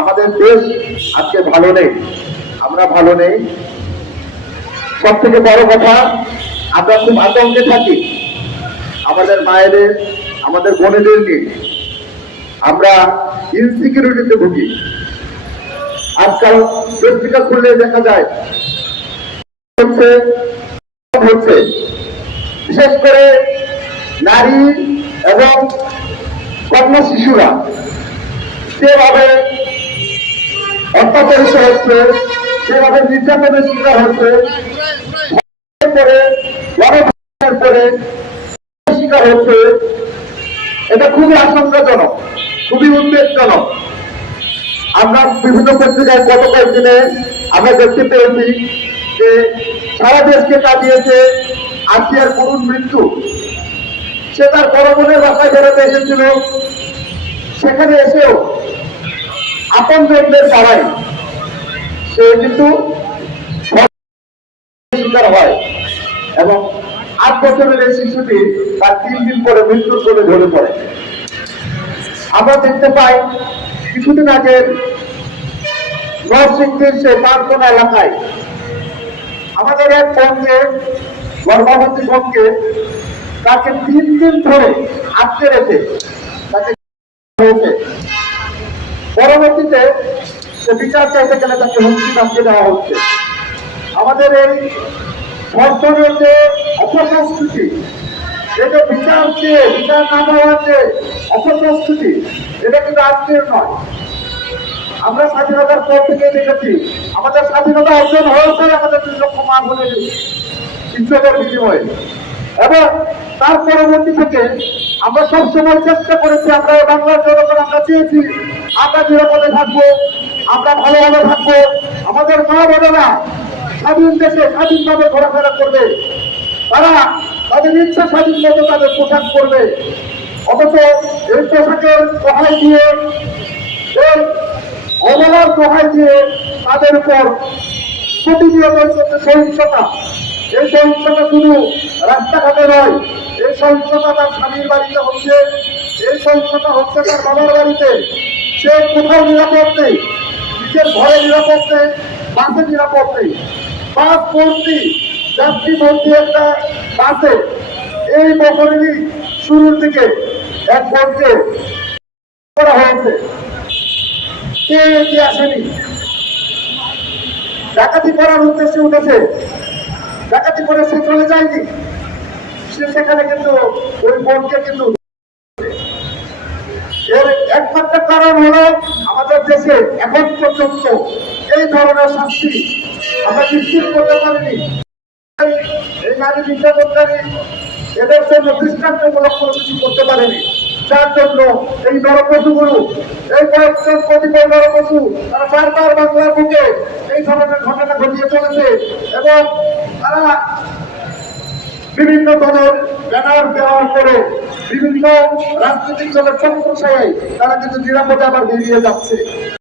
আমাদের দেশ আজকে ভালো নেই। আমরা ভালো নেই। সব থেকে বড় কথা, আমরা খুব আতঙ্কে থাকি। আমাদের মায়েদের, আমাদের বোনেদের নিয়ে। আমরা ইনসিকিউরিটিতে ভুগি। আজকাল পত্রিকা খুললে দেখা যায়, হচ্ছে হচ্ছে। বিশেষ করে নারী এবং কন্যা শিশুরা, যেভাবে অত্যাচারিত হচ্ছে যেভাবে নির্যাতনের শিকার হচ্ছে। শিকার হচ্ছে। এটা খুবই আশঙ্কাজনক, খুবই উদ্বেগজনক। আমরা বিভিন্ন পত্রিকায় গত কয়েকদিনে আমরা দেখতে পেয়েছি যে সারা দেশকে কাটিয়েছে আসিয়ার করুণ মৃত্যু। সে তার বড় বোনের বাসায় বেরোতে এসেছিল। সেখানে এসেও জনদের দ্বারাই সে কিন্তু শিকার হয় এবং আট বছরের এই শিশুটি তার তিন দিন পরে মৃত্যুর কোলে ঝরে পড়ে। আমরা দেখতে পাই কিছুদিন আগে নরসিংদীর সে পাঁচকোনা এলাকায়। আমাদের এক বোনকে গর্ভবতী বোনকে তাকে তিন দিন ধরে আটকে রেখে তাকে পরবর্তীতে বিচার চাইতে গেলে তাকে হুমকি ধমকি দেওয়া হচ্ছে। আমাদের এই ধর্ষণের যে অপসংস্কৃতি এটা বিচার চেয়ে বিচার না দেওয়ার যে অপসংস্কৃতি এটা কিন্তু আজকের নয়। আমরা স্বাধীনতার পর থেকে দেখেছি, আমাদের স্বাধীনতা অর্জন হয়েছে আমাদের দুই লক্ষ মা বোনের ইজ্জতের বিনিময়ে। এবং তার পরবর্তী থেকে আমরা সবসময় চেষ্টা করেছি, আমরা বাংলার জনগণ আমরা চেয়েছি। আমরা নিরাপদে থাকব, আমরা ভালোভাবে থাকব। আমাদের মা বোনেরা স্বাধীন দেশে স্বাধীনভাবে ঘোরাফেরা করবে। তারা তাদের ইচ্ছা স্বাধীন মতো তাদের পোশাক করবে অথচ এই পোশাকের সহায় দিয়ে, এই অবলার সহায় দিয়ে তাদের উপর প্রতিনিয়ত সহিংসতা, এই সহিংসতা শুধু রাস্তাঘাটে নয় এই সহিংসতা তার স্বামীর বাড়িতে হচ্ছে এই সহিংসতা হচ্ছে তার বাবার বাড়িতে, সে কোথাও নিরাপদ নেই। নিজের ঘরে নিরাপদ নেই, বাসে নিরাপদ নেই। বাস ভর্তি যাত্রী ভর্তি একটা বাসে। এই বছরেরই শুরুর দিকে এক বোনকে করা হয়েছে। কে এগিয়ে আসেনি? ডাকাতি করার উদ্দেশ্যে উঠেছে। ডাকাতি করে সে চলে যায়নি। সেখানে কিন্তু ওই বোনকে কিন্তু এর একমাত্র কারণ হলো আমাদের দেশে এখন পর্যন্ত এই ধরনের শাস্তি আমরা নিশ্চিত করতে পারিনি। এই নারী নির্যাতনকারী এদের জন্য দৃষ্টান্তমূলক কোনো কিছু করতে পারেনি। যার জন্য এই নরপশুগুলো, এই কয়েকজন কতিপয় নরপশু, তারা বারবার বাংলার বুকে এই ধরনের ঘটনা ঘটিয়ে চলেছে এবং তারা বিভিন্ন দলের ব্যানার ব্যবহার করে বিভিন্ন রাজনৈতিক দলের সম্প্রসারে তারা কিন্তু নিরাপদে আবার বেরিয়ে যাচ্ছে।